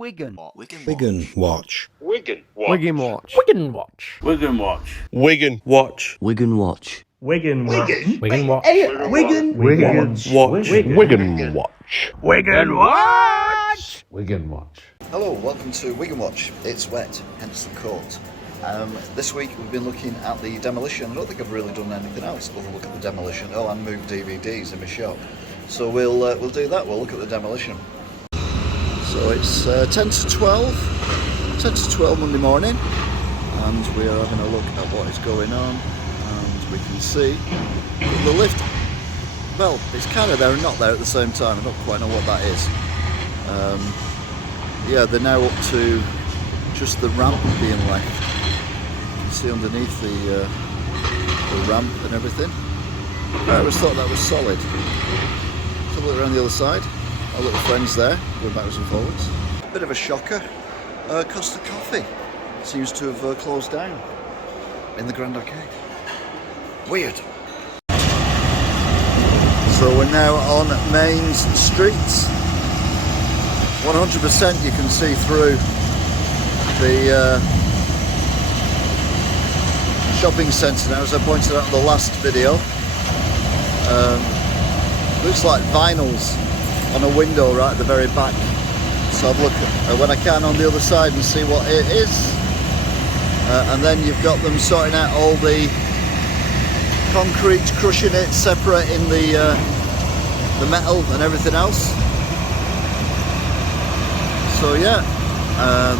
Wigan. Wigan Watch. Wigan Watch. Wigan Watch. Wigan Watch. Wigan Watch. Wigan Watch. Wigan Watch. Wigan Watch. Wigan Watch. Wigan Watch. Wigan Watch. Wigan Watch. Wigan Watch. Hello, welcome to Wigan Watch. It's wet, hence the coat. This week we've been looking at the demolition. I don't think I've really done anything else other than look at the demolition. Oh, and move DVDs in my shop. So we'll do that. We'll look at the demolition. So it's 10 to 12 Monday morning, and we are having a look at what is going on. And we can see the lift. Well, it's kind of there and not there at the same time. I don't quite know what that is. Yeah, they're now up to just the ramp being left. You can see underneath the ramp and everything. I always thought that was solid. So look around the other side. Our little friends there, going backwards and forwards. Bit of a shocker. Costa Coffee seems to have closed down in the Grand Arcade. Weird. So we're now on Main Street. 100% you can see through the shopping centre now, as I pointed out in the last video. Looks like vinyls on a window right at the very back. So I'll look when I can on the other side and see what it is. And then you've got them sorting out all the concrete, crushing it, separating the metal and everything else. So yeah,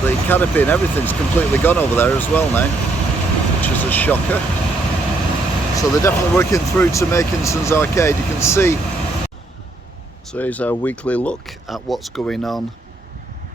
the canopy and everything's completely gone over there as well now, which is a shocker. So they're definitely working through to Makinson's Arcade. You can see. So here's our weekly look at what's going on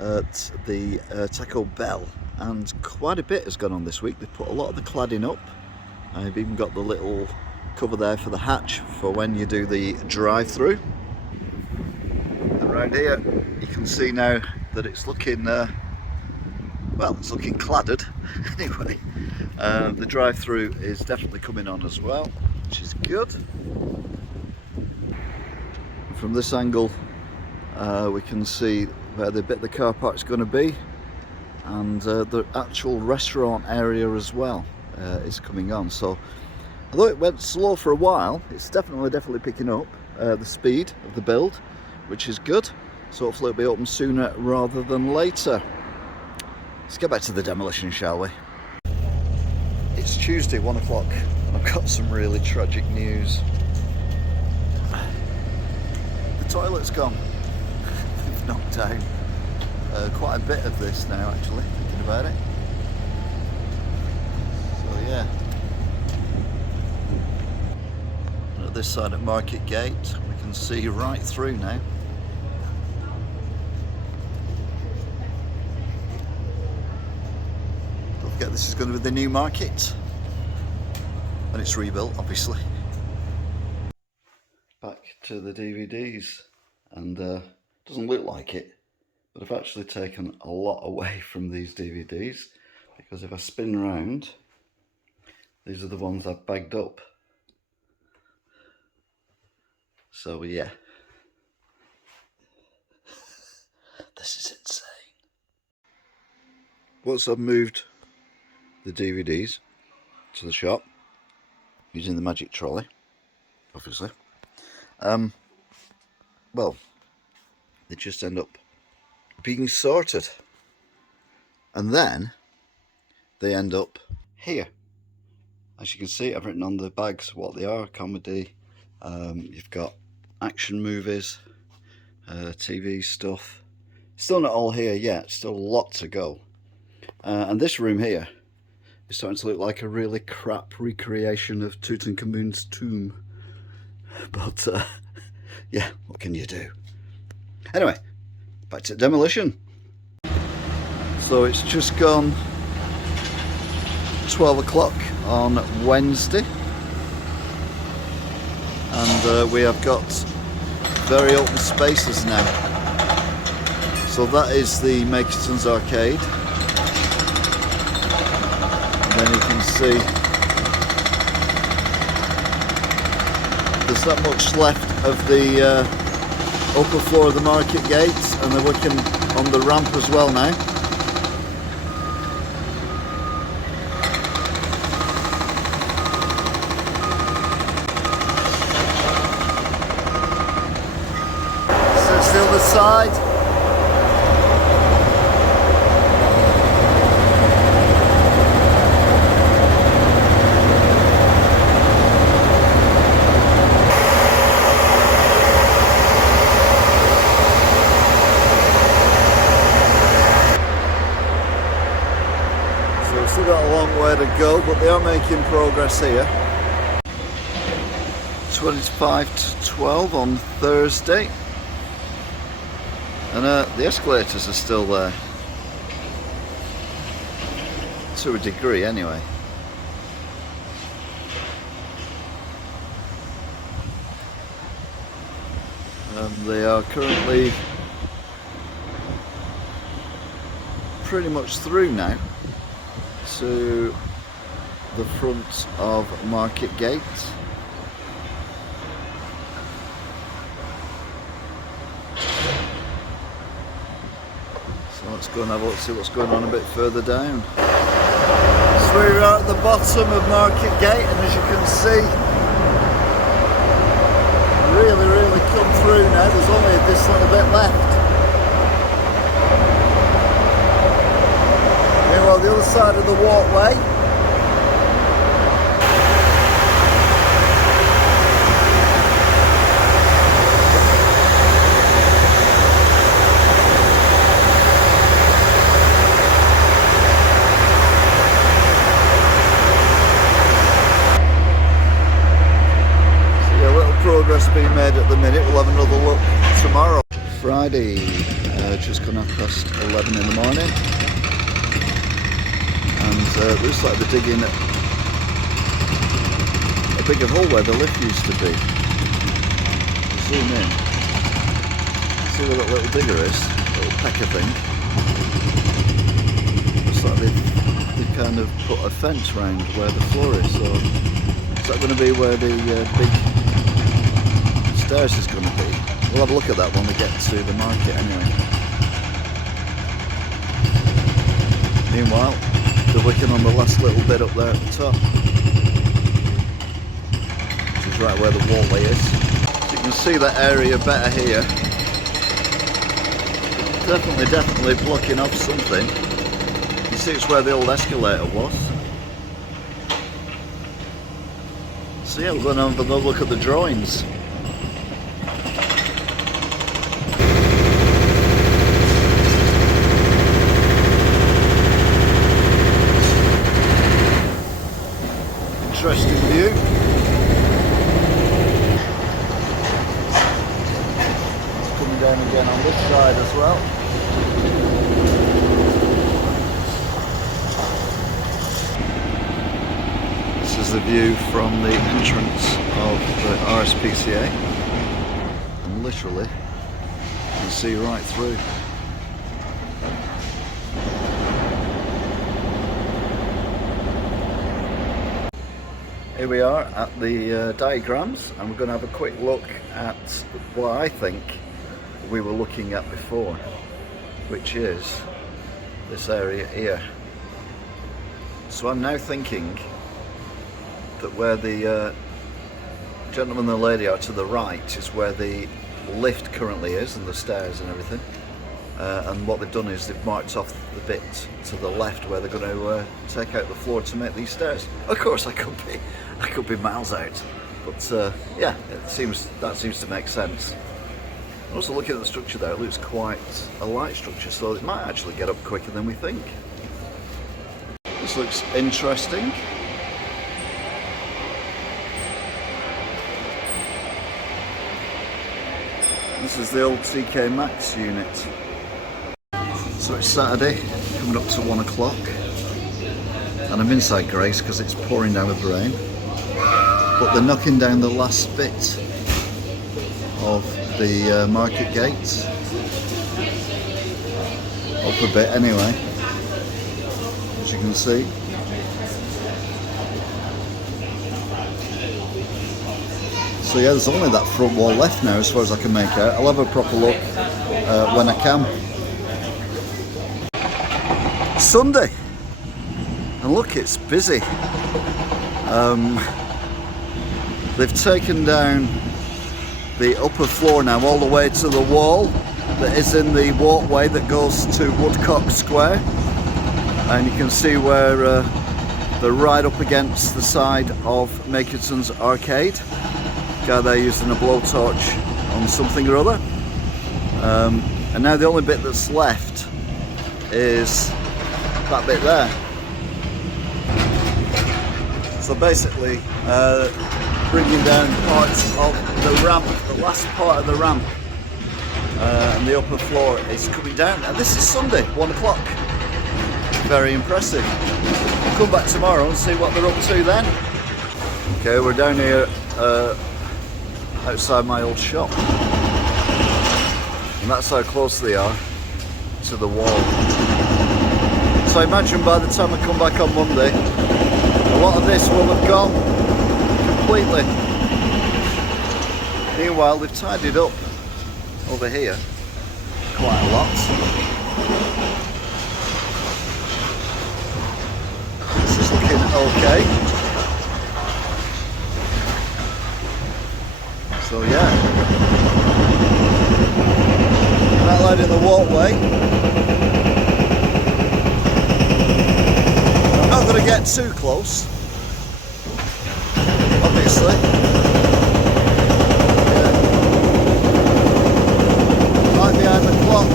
at the Taco Bell, and quite a bit has gone on this week. They've put a lot of the cladding up. I've even got the little cover there for the hatch for when you do the drive-through. Around here you can see now that it's looking, well, it's looking cladded anyway. The drive-through is definitely coming on as well, which is good. From this angle we can see where the bit of the car park is going to be, and the actual restaurant area as well is coming on. So although it went slow for a while, it's definitely picking up the speed of the build, which is good. So hopefully it'll be open sooner rather than later. Let's get back to the demolition, shall we? It's Tuesday, 1 o'clock, and I've got some really tragic news. The toilet's gone. They've knocked down quite a bit of this now, actually, thinking about it. So yeah. And at this side of Market Gate, we can see right through now. Don't forget, this is going to be the new market. And it's rebuilt, obviously. Back to the DVDs, and doesn't look like it, but I've actually taken a lot away from these DVDs, because if I spin around, these are the ones I've bagged up. So yeah, this is insane. Once I've moved the DVDs to the shop using the magic trolley, obviously, well, they just end up being sorted, and then they end up here. As you can see, I've written on the bags what they are: comedy, you've got action movies, TV stuff. Still not all here yet, still a lot to go. And this room here is starting to look like a really crap recreation of Tutankhamun's tomb. But yeah, what can you do? Anyway, back to demolition. So it's just gone 12 o'clock on Wednesday, and we have got very open spaces now. So that is the Makinson's Arcade, and then you can see there's not much left of the upper floor of the market gates, and they're working on the ramp as well now. So it's the other side. Still got a long way to go, but they are making progress here. 25 to 12 on Thursday, and the escalators are still there to a degree anyway. They are currently pretty much through now to the front of Market Gate. So let's go and have a look, see what's going on a bit further down. So we're at the bottom of Market Gate, and as you can see, really come through now. There's only this little bit left. Meanwhile, the other side of the walkway, see a little progress being made at the minute. We'll have another look tomorrow. Friday, just gone 11:30 in the morning. And looks like they're digging a bigger hole where the lift used to be. Zoom in. See where that little digger is? Little pecker thing. Looks like they've kind of put a fence round where the floor is. So is that going to be where the big stairs is going to be? We'll have a look at that when we get to the market anyway. Meanwhile, they're working on the last little bit up there at the top, which is right where the walkway is. So you can see that area better here. Definitely blocking off something. You can see it's where the old escalator was. So yeah, we're going to have another look at the drawings. Interesting view. It's coming down again on this side as well. This is the view from the entrance of the RSPCA, and literally you can see right through. Here we are at the diagrams, and we're going to have a quick look at what I think we were looking at before, which is this area here. So I'm now thinking that where the gentleman and the lady are to the right is where the lift currently is, and the stairs and everything. And what they've done is they've marked off the bit to the left where they're going to take out the floor to make these stairs. Of course, I could be miles out, but yeah, that seems to make sense. Also, looking at the structure there, it looks quite a light structure, so it might actually get up quicker than we think. This looks interesting. This is the old TK Maxx unit. So it's Saturday, coming up to 1 o'clock, and I'm inside Grace because it's pouring down with rain. But they're knocking down the last bit of the market gates. Up a bit anyway, as you can see. So yeah, there's only that front wall left now as far as I can make out. I'll have a proper look when I can. Sunday, and look, it's busy. They've taken down the upper floor now all the way to the wall that is in the walkway that goes to Woodcock Square, and you can see where they're right up against the side of Makerson's arcade. Guy there using a blowtorch on something or other. And now the only bit that's left is that bit there. So basically bringing down parts of the ramp, the last part of the ramp, and the upper floor is coming down. And this is Sunday, 1 o'clock. Very impressive. We'll come back tomorrow and see what they're up to then. Okay, we're down here outside my old shop. And that's how close they are to the wall. So I imagine by the time I come back on Monday, a lot of this will have gone completely. Meanwhile, they've tidied up over here quite a lot. This is looking okay. So yeah, that light in the walkway. I'm not going to get too close, obviously. Yeah. Right behind the clock.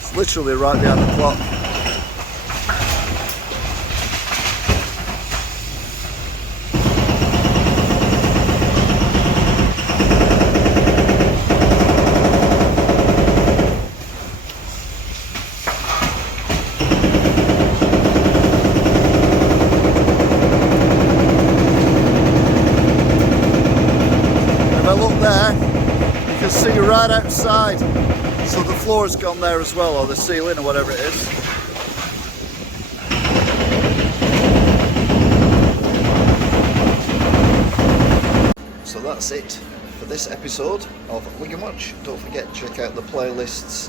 It's literally right behind the clock. See right outside, so the floor's gone there as well, or the ceiling, or whatever it is. So that's it for this episode of Wigan Watch. Don't forget to check out the playlists,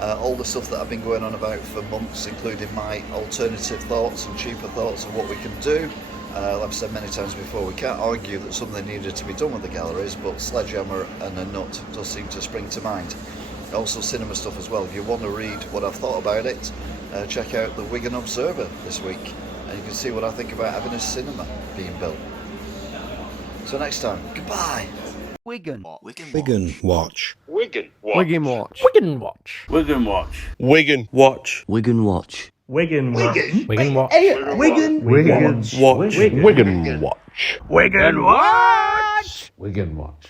all the stuff that I've been going on about for months, including my alternative thoughts and cheaper thoughts of what we can do. Like I've said many times before, we can't argue that something needed to be done with the galleries, but sledgehammer and a nut does seem to spring to mind. Also cinema stuff as well. If you want to read what I've thought about it, check out the Wigan Observer this week, and you can see what I think about having a cinema being built. So next time, goodbye. Wigan. Wigan Watch. Wigan Watch. Wigan Watch. Wigan Watch. Wigan Watch. Wigan Watch. Wigan Watch. Wigan Watch. Wigan Watch. Wigan Wigan Watch. Wigan Watch. Wigan Watch. Wigan Watch. Wigan Watch.